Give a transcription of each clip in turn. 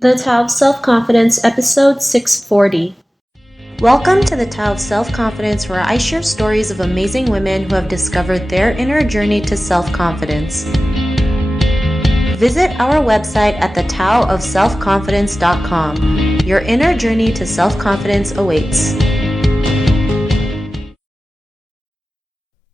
The Tao of Self-Confidence, episode 640. Welcome to the Tao of Self-Confidence, where I share stories of amazing women who have discovered their inner journey to self-confidence. Visit our website at thetaoofselfconfidence.com. Your inner journey to self-confidence awaits.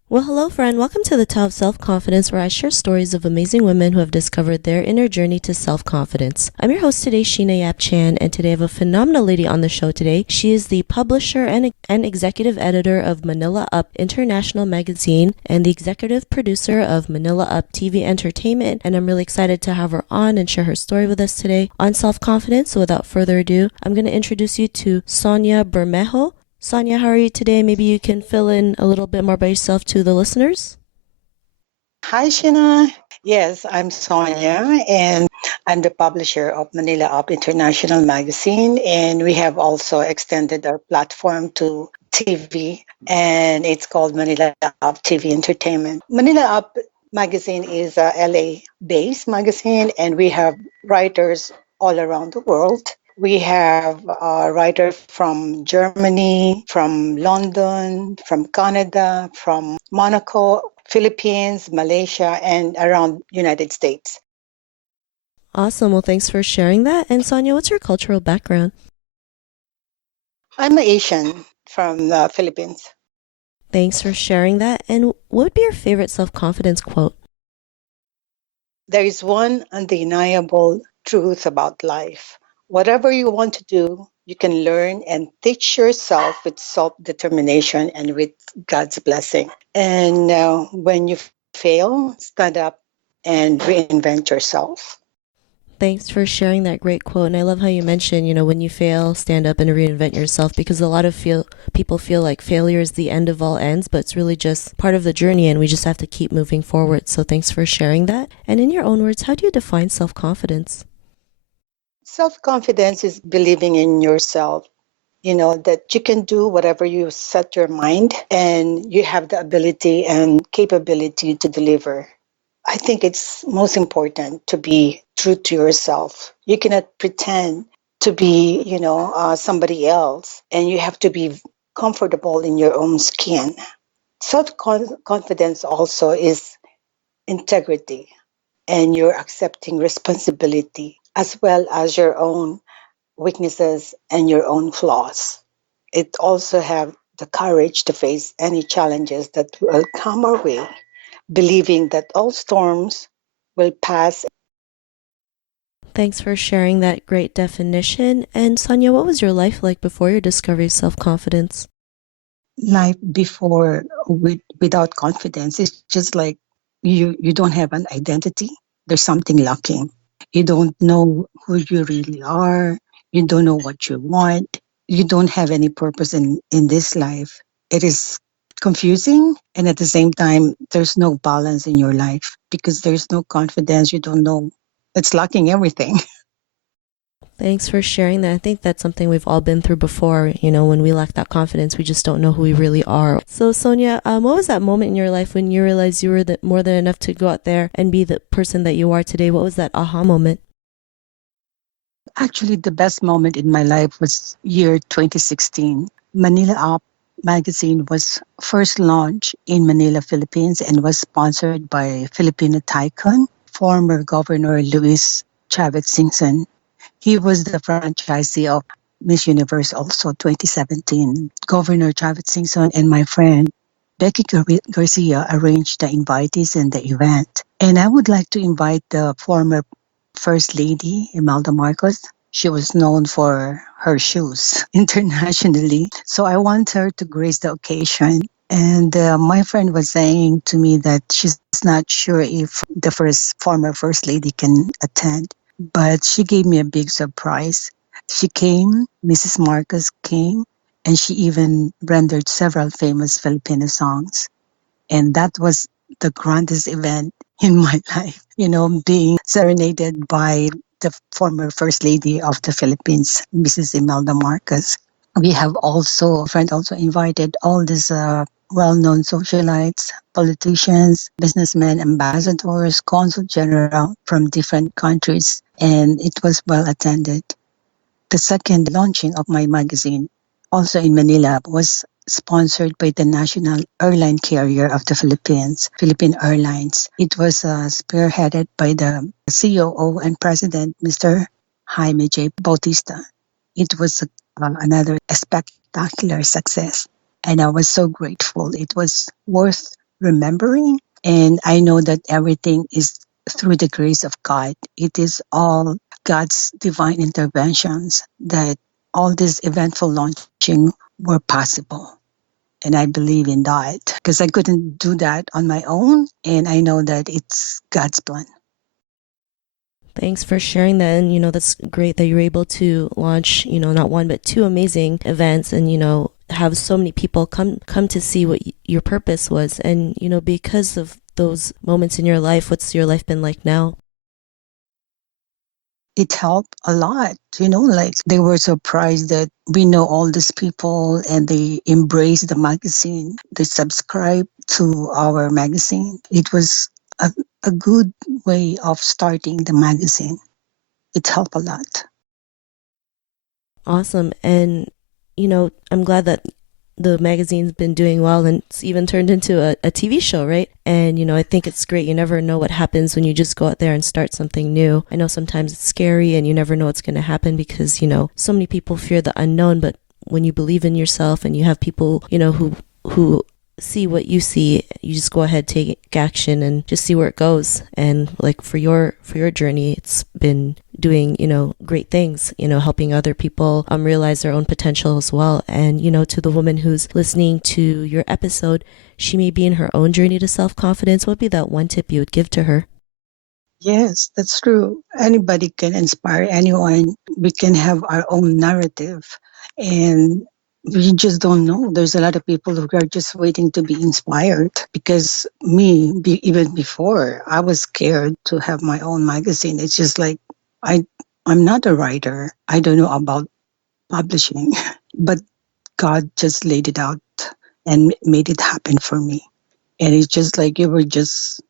Well, hello, friend. Welcome to the Tao of Self-Confidence, where I share stories of amazing women who have discovered their inner journey to self-confidence. I'm your host today, Sheena Yap Chan, and today I have a phenomenal lady on the show today. She is the publisher and executive editor of Manila Up International Magazine and the executive producer of Manila Up TV Entertainment, and I'm really excited to have her on and share her story with us today on self-confidence. So without further ado, I'm going to introduce you to Sonia Bermejo. Sonia, how are you today? Maybe you can fill in a little bit more by yourself to the listeners. Hi, Shina. Yes, I'm Sonia, and I'm the publisher of Manila Up International Magazine, and we have also extended our platform to TV, and it's called Manila Up TV Entertainment. Manila Up Magazine is a LA-based magazine, and we have writers all around the world. We have a writer from Germany, from London, from Canada, from Monaco, Philippines, Malaysia, and around United States. Awesome. Well, thanks for sharing that. And Sonia, what's your cultural background? I'm an Asian from the Philippines. Thanks for sharing that. And what would be your favorite self-confidence quote? There is one undeniable truth about life. Whatever you want to do, you can learn and teach yourself with self-determination and with God's blessing. And when you fail, stand up and reinvent yourself. Thanks for sharing that great quote. And I love how you mentioned, when you fail, stand up and reinvent yourself, because a lot of people feel like failure is the end of all ends, but it's really just part of the journey and we just have to keep moving forward. So thanks for sharing that. And in your own words, how do you define self-confidence? Self-confidence is believing in yourself, that you can do whatever you set your mind and you have the ability and capability to deliver. I think it's most important to be true to yourself. You cannot pretend to be, somebody else, and you have to be comfortable in your own skin. Self-confidence also is integrity, and you're accepting responsibility as well as your own weaknesses and your own flaws. It also have the courage to face any challenges that will come our way, believing that all storms will pass. Thanks for sharing that great definition. And Sonia, what was your life like before your discovery of self-confidence? Life before without confidence is just like you don't have an identity. There's something lacking. You don't know who you really are. You don't know what you want. You don't have any purpose in this life. It is confusing, and at the same time there's no balance in your life because there's no confidence. You don't know. It's lacking everything. Thanks for sharing that. I think that's something we've all been through before. When we lack that confidence, we just don't know who we really are. So Sonia, what was that moment in your life when you realized you were more than enough to go out there and be the person that you are today? What was that aha moment? Actually, the best moment in my life was year 2016. Manila Up magazine was first launched in Manila, Philippines, and was sponsored by Filipino tycoon, former Governor Luis Chavez Singson. He was the franchisee of Miss Universe also 2017. Governor Chavez Singson and my friend Becky Garcia arranged the invitees and the event. And I would like to invite the former First Lady, Imelda Marcos. She was known for her shoes internationally. So I want her to grace the occasion. And my friend was saying to me that she's not sure if the former First Lady can attend. But she gave me a big surprise. She came, Mrs. Marcos came, and she even rendered several famous Filipino songs. And that was the grandest event in my life, being serenaded by the former First Lady of the Philippines, Mrs. Imelda Marcos. We have also, a friend also invited all these well-known socialites, politicians, businessmen, ambassadors, consul general from different countries, and it was well attended. The second launching of my magazine, also in Manila, was sponsored by the national airline carrier of the Philippines, Philippine Airlines. It was spearheaded by the COO and President, Mr. Jaime J. Bautista. It was another spectacular success, and I was so grateful. It was worth remembering, and I know that everything is through the grace of God. It is all God's divine interventions that all these eventful launching were possible. And I believe in that because I couldn't do that on my own. And I know that it's God's plan. Thanks for sharing that. And, that's great that you're able to launch, not one, but two amazing events and, have so many people come to see what your purpose was. And, because of those moments in your life, what's your life been like now? It helped a lot, like they were surprised that we know all these people and they embrace the magazine. They subscribe to our magazine. It was a good way of starting the magazine. It helped a lot. Awesome. And, I'm glad that the magazine's been doing well and it's even turned into a TV show, right? And, I think it's great. You never know what happens when you just go out there and start something new. I know sometimes it's scary and you never know what's going to happen because, so many people fear the unknown, but when you believe in yourself and you have people, who see what you see, you just go ahead, take action and just see where it goes. And like for your journey, it's been doing, great things, helping other people realize their own potential as well. And, to the woman who's listening to your episode, she may be in her own journey to self-confidence. What would be that one tip you would give to her? Yes, that's true. Anybody can inspire anyone. We can have our own narrative. And we just don't know. There's a lot of people who are just waiting to be inspired. Because even before, I was scared to have my own magazine. It's just like, I'm not a writer. I don't know about publishing. But God just laid it out and made it happen for me. And it's just like you will just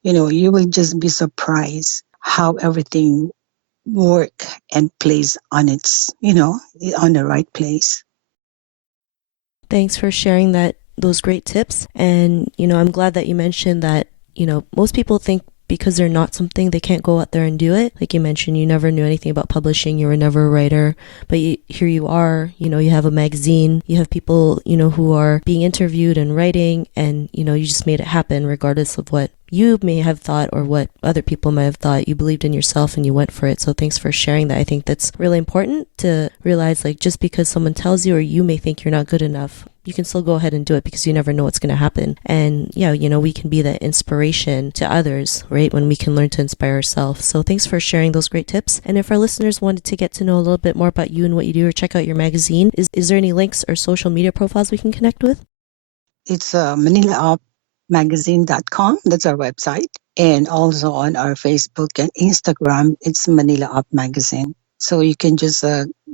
be surprised how everything work and plays on its, on the right place. Thanks for sharing those great tips. And, I'm glad that you mentioned that, most people think because they're not something, they can't go out there and do it. Like you mentioned, you never knew anything about publishing. You were never a writer, but here you are, you have a magazine, you have people, who are being interviewed and writing, and, you just made it happen regardless of what you may have thought or what other people might have thought. You believed in yourself and you went for it. So thanks for sharing that. I think that's really important to realize, like, just because someone tells you or you may think you're not good enough, you can still go ahead and do it because you never know what's going to happen. And yeah, we can be that inspiration to others, right? When we can learn to inspire ourselves. So thanks for sharing those great tips. And if our listeners wanted to get to know a little bit more about you and what you do or check out your magazine, is there any links or social media profiles we can connect with? It's ManilaUpMagazine.com. That's our website. And also on our Facebook and Instagram, it's Manila Up Magazine. So you can just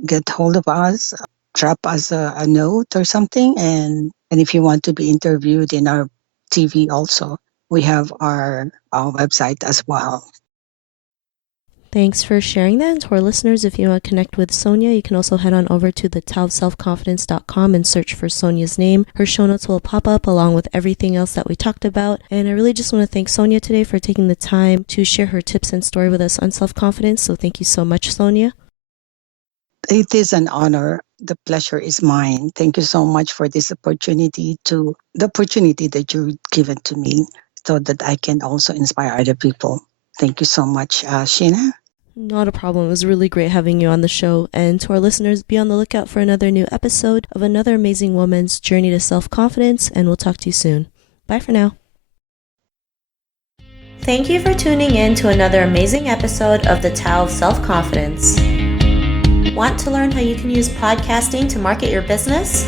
get hold of us, drop us a note or something. And if you want to be interviewed in our TV also, we have our website as well. Thanks for sharing that. And to our listeners, if you want to connect with Sonia, you can also head on over to thetaoofselfconfidence.com and search for Sonia's name. Her show notes will pop up along with everything else that we talked about. And I really just want to thank Sonia today for taking the time to share her tips and story with us on self-confidence. So thank you so much, Sonia. It is an honor. The pleasure is mine. Thank you so much for this opportunity that you've given to me so that I can also inspire other people. Thank you so much, Sheena. Not a problem. It was really great having you on the show. And to our listeners, be on the lookout for another new episode of another amazing woman's journey to self-confidence, and we'll talk to you soon. Bye for now. Thank you for tuning in to another amazing episode of the Tao of Self-Confidence. Want to learn how you can use podcasting to market your business?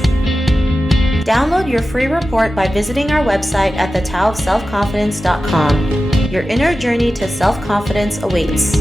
Download your free report by visiting our website at thetaoofselfconfidence.com. Your inner journey to self-confidence awaits.